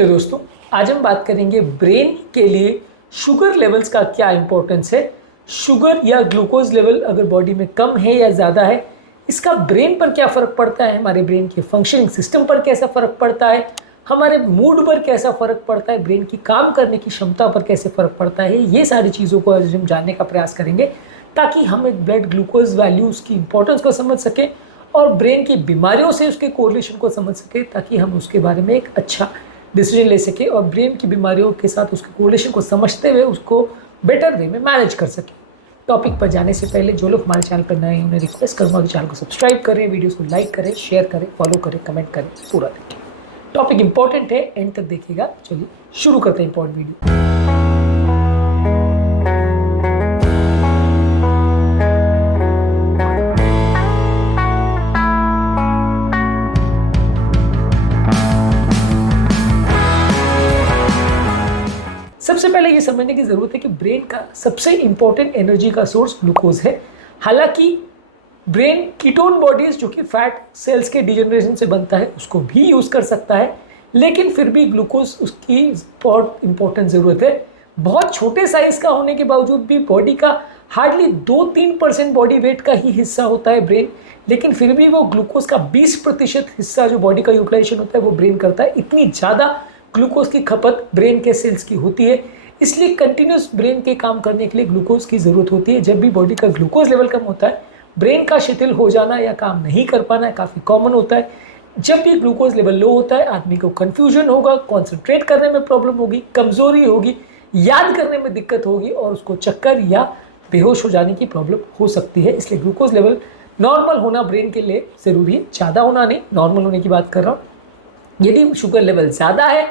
Hello दोस्तों, आज हम बात करेंगे ब्रेन के लिए शुगर लेवल्स का क्या इंपॉर्टेंस है। शुगर या ग्लूकोज लेवल अगर बॉडी में कम है या ज़्यादा है, इसका ब्रेन पर क्या फ़र्क पड़ता है, हमारे ब्रेन के फंक्शनिंग सिस्टम पर कैसा फ़र्क पड़ता है, हमारे मूड पर कैसा फ़र्क पड़ता है, ब्रेन की काम करने की क्षमता पर कैसे फ़र्क पड़ता है। ये सारी चीज़ों को आज हम जानने का प्रयास करेंगे ताकि हम एक ब्लड ग्लूकोज वैल्यूज़ की इंपॉर्टेंस को समझ सकें और ब्रेन की बीमारियों से उसके कोरिलेशन को समझ सकें, ताकि हम उसके बारे में एक अच्छा डिसीजन ले सके और ब्रेन की बीमारियों के साथ उसके कोरिलेशन को समझते हुए उसको बेटर वे में मैनेज कर सके। टॉपिक पर जाने से पहले जो लोग हमारे चैनल पर नए हैं उन्हें रिक्वेस्ट करूँगा कि चैनल को सब्सक्राइब करें, वीडियोस को लाइक करें, शेयर करें, फॉलो करें, कमेंट करें, पूरा देखें। टॉपिक इंपॉर्टेंट है, एंड तक देखिएगा। चलिए शुरू करते हैं इंपॉर्टेंट वीडियो। सबसे पहले ये समझने की ज़रूरत है कि ब्रेन का सबसे इंपॉर्टेंट एनर्जी का सोर्स ग्लूकोज है। हालांकि ब्रेन कीटोन बॉडीज जो कि फैट सेल्स के डिजनरेशन से बनता है उसको भी यूज़ कर सकता है, लेकिन फिर भी ग्लूकोज उसकी बहुत इंपॉर्टेंट ज़रूरत है। बहुत छोटे साइज़ का होने के बावजूद भी बॉडी का हार्डली 2-3% बॉडी वेट का ही हिस्सा होता है ब्रेन, लेकिन फिर भी वो ग्लूकोज का 20% हिस्सा जो बॉडी का यूटिलाइजेशन होता है वो ब्रेन करता है। इतनी ज़्यादा ग्लूकोज की खपत ब्रेन के सेल्स की होती है, इसलिए कंटिन्यूस ब्रेन के काम करने के लिए ग्लूकोज की ज़रूरत होती है। जब भी बॉडी का ग्लूकोज लेवल कम होता है, ब्रेन का शिथिल हो जाना या काम नहीं कर पाना काफ़ी कॉमन होता है। जब भी ग्लूकोज लेवल लो होता है, आदमी को कन्फ्यूजन होगा, कॉन्सेंट्रेट करने में प्रॉब्लम होगी, कमज़ोरी होगी, याद करने में दिक्कत होगी और उसको चक्कर या बेहोश हो जाने की प्रॉब्लम हो सकती है। इसलिए ग्लूकोज लेवल नॉर्मल होना ब्रेन के लिए ज़रूरी है, ज़्यादा होना नहीं, नॉर्मल होने की बात कर रहा हूँ। यदि शुगर लेवल ज़्यादा है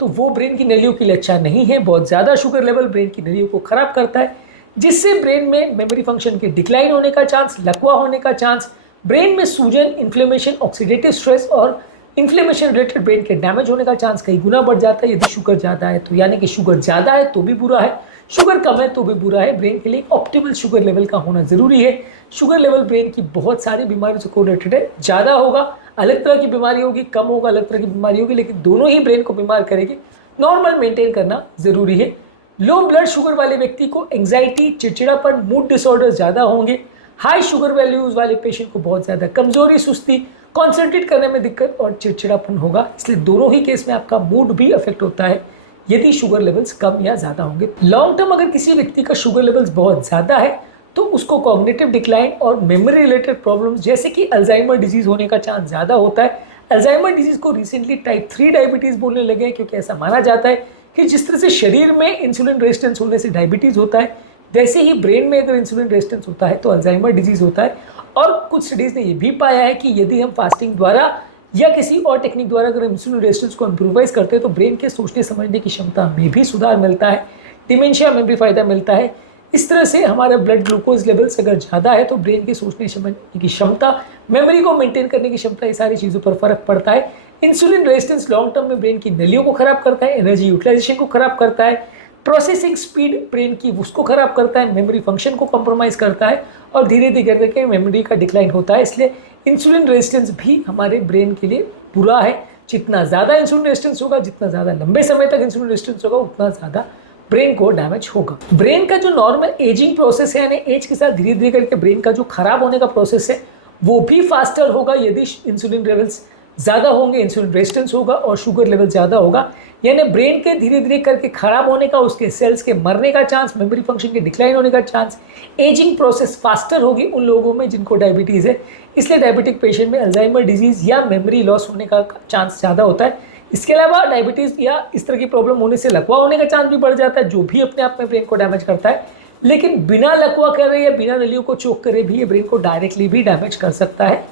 तो वो ब्रेन की नलियों के लिए अच्छा नहीं है। बहुत ज़्यादा शुगर लेवल ब्रेन की नलियों को ख़राब करता है, जिससे ब्रेन में मेमोरी फंक्शन के डिक्लाइन होने का चांस, लकवा होने का चांस, ब्रेन में सूजन, इन्फ्लेमेशन, ऑक्सीडेटिव स्ट्रेस और इन्फ्लेमेशन रिलेटेड ब्रेन के डैमेज होने का चांस कई गुना बढ़ जाता है यदि शुगर ज़्यादा है तो। यानी कि शुगर ज़्यादा है तो भी बुरा है, शुगर कम है तो भी बुरा है। ब्रेन के लिए ऑप्टिमल शुगर लेवल का होना ज़रूरी है। शुगर लेवल ब्रेन की बहुत सारी बीमारियों से कोरिलेटेड है। ज़्यादा होगा अलग तरह की बीमारी होगी, कम होगा अलग तरह की बीमारी होगी, लेकिन दोनों ही ब्रेन को बीमार करेगी। नॉर्मल मेंटेन करना ज़रूरी है। लो ब्लड शुगर वाले व्यक्ति को एंग्जाइटी, चिड़चिड़ापन, मूड डिसऑर्डर ज़्यादा होंगे। हाई शुगर वैल्यूज़ वाले पेशेंट को बहुत ज़्यादा कमज़ोरी, सुस्ती, कॉन्सेंट्रेट करने में दिक्कत और चिड़चिड़ापन होगा। इसलिए दोनों ही केस में आपका मूड भी अफेक्ट होता है यदि शुगर लेवल्स कम या ज़्यादा होंगे। लॉन्ग टर्म अगर किसी व्यक्ति का शुगर लेवल्स बहुत ज़्यादा है तो उसको कॉग्निटिव डिक्लाइन और मेमोरी रिलेटेड प्रॉब्लम्स जैसे कि अल्जाइमर डिजीज़ होने का चांस ज़्यादा होता है। अल्जाइमर डिजीज़ को रिसेंटली टाइप 3 डायबिटीज़ बोलने लगे हैं, क्योंकि ऐसा माना जाता है कि जिस तरह से शरीर में इंसुलिन रेजिस्टेंस होने से डायबिटीज़ होता है, वैसे ही ब्रेन में अगर इंसुलिन रेजिस्टेंस होता है तो अल्जाइमर डिजीज़ होता है। और कुछ स्टडीज़ ने यह भी पाया है कि यदि हम फास्टिंग द्वारा या किसी और टेक्निक द्वारा अगर हम इंसुलिन रेजिस्टेंस को इम्प्रूवाइज करते हैं तो ब्रेन के सोचने समझने की क्षमता में भी सुधार मिलता है, डिमेंशिया में भी फ़ायदा मिलता है। इस तरह से हमारा ब्लड ग्लूकोज लेवल्स अगर ज़्यादा है तो ब्रेन की सोचने समझने की क्षमता, मेमोरी को मेंटेन करने की क्षमता, ये सारी चीज़ों पर फ़र्क पड़ता है। इंसुलिन रेजिस्टेंस लॉन्ग टर्म में ब्रेन की नलियों को ख़राब करता है, एनर्जी यूटिलाइजेशन को ख़राब करता है, प्रोसेसिंग स्पीड ब्रेन की उसको ख़राब करता है, मेमोरी फंक्शन को कॉम्प्रोमाइज़ करता है और धीरे धीरे करके मेमोरी का डिक्लाइन होता है। इसलिए इंसुलिन रेजिस्टेंस भी हमारे ब्रेन के लिए बुरा है। जितना ज़्यादा इंसुलिन रेजिस्टेंस होगा, जितना ज़्यादा लंबे समय तक इंसुलिन रेजिस्टेंस होगा, उतना ज़्यादा ब्रेन को डैमेज होगा। ब्रेन का जो नॉर्मल एजिंग प्रोसेस है, यानी एज के साथ धीरे धीरे करके ब्रेन का जो खराब होने का प्रोसेस है वो भी फास्टर होगा यदि इंसुलिन लेवल्स ज़्यादा होंगे, इंसुलिन रेजिस्टेंस होगा और शुगर लेवल ज़्यादा होगा। यानी ब्रेन के धीरे धीरे करके खराब होने का, उसके सेल्स के मरने का चांस, मेमोरी फंक्शन के डिक्लाइन होने का चांस, एजिंग प्रोसेस फास्टर होगी उन लोगों में जिनको डायबिटीज़ है। इसलिए डायबिटिक पेशेंट में अल्जाइमर डिजीज़ या मेमोरी लॉस होने का चांस ज़्यादा होता है। इसके अलावा डायबिटीज़ या इस तरह की प्रॉब्लम होने से लकवा होने का चांस भी बढ़ जाता है, जो भी अपने आप में ब्रेन को डैमेज करता है। लेकिन बिना लकवा करे या बिना नलियों को चोक करे भी ये ब्रेन को डायरेक्टली भी डैमेज कर सकता है।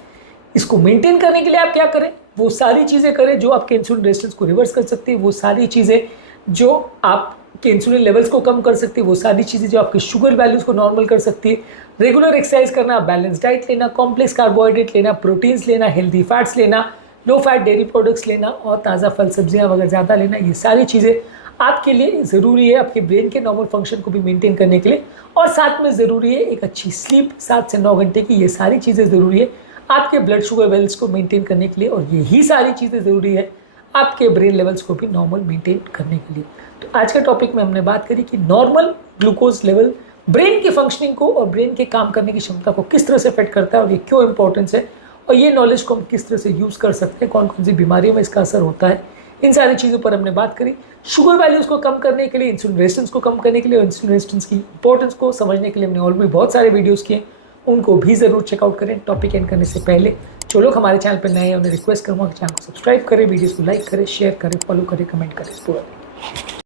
इसको मेंटेन करने के लिए आप क्या करें, वो सारी चीज़ें करें जो आपके इंसुलिन रेजिस्टेंस को रिवर्स कर सकती है, वो सारी चीज़ें जो आपके इंसुलिन लेवल्स को कम कर सकती है, वो सारी चीज़ें जो आपके शुगर वैल्यूज़ को नॉर्मल कर सकती है। रेगुलर एक्सरसाइज करना, बैलेंस डाइट लेना, कॉम्प्लेक्स कार्बोहाइड्रेट लेना, प्रोटीन्स लेना, हेल्दी फैट्स लेना, लो फैट डेयरी प्रोडक्ट्स लेना और ताज़ा फल सब्जियां वगैरह ज़्यादा लेना, ये सारी चीज़ें आपके लिए ज़रूरी है आपके ब्रेन के नॉर्मल फंक्शन को भी मेंटेन करने के लिए। और साथ में ज़रूरी है एक अच्छी स्लीप, 7 से 9 घंटे की, ये सारी चीज़ें ज़रूरी है आपके ब्लड शुगर लेवल्स को मेंटेन करने के लिए। और यही सारी चीज़ें ज़रूरी है आपके ब्रेन लेवल्स को भी नॉर्मल मेंटेन करने के लिए। तो आज के टॉपिक में हमने बात करी कि नॉर्मल ग्लूकोज लेवल ब्रेन की फंक्शनिंग को और ब्रेन के काम करने की क्षमता को किस तरह से अफेक्ट करता है और ये क्यों इंपॉर्टेंस है, और ये नॉलेज को हम किस तरह से यूज़ कर सकते हैं, कौन कौन सी बीमारियों में इसका असर होता है, इन सारी चीज़ों पर हमने बात करी। शुगर वैल्यूज़ को कम करने के लिए, इंसुलिन रेजिस्टेंस को कम करने के लिए और इंसुलिन रेजिस्टेंस की इंपॉर्टेंस को समझने के लिए हमने ऑलरेडी बहुत सारे वीडियोज़ किए, उनको भी ज़रूर चेकआउट करें। टॉपिक एंड करने से पहले जो लोग हमारे चैनल पर नए हैं उन्हें रिक्वेस्ट करूँगा कि चैनल को सब्सक्राइब करें, वीडियोज़ को लाइक करें, शेयर करें, फॉलो करें, कमेंट करें पूरा।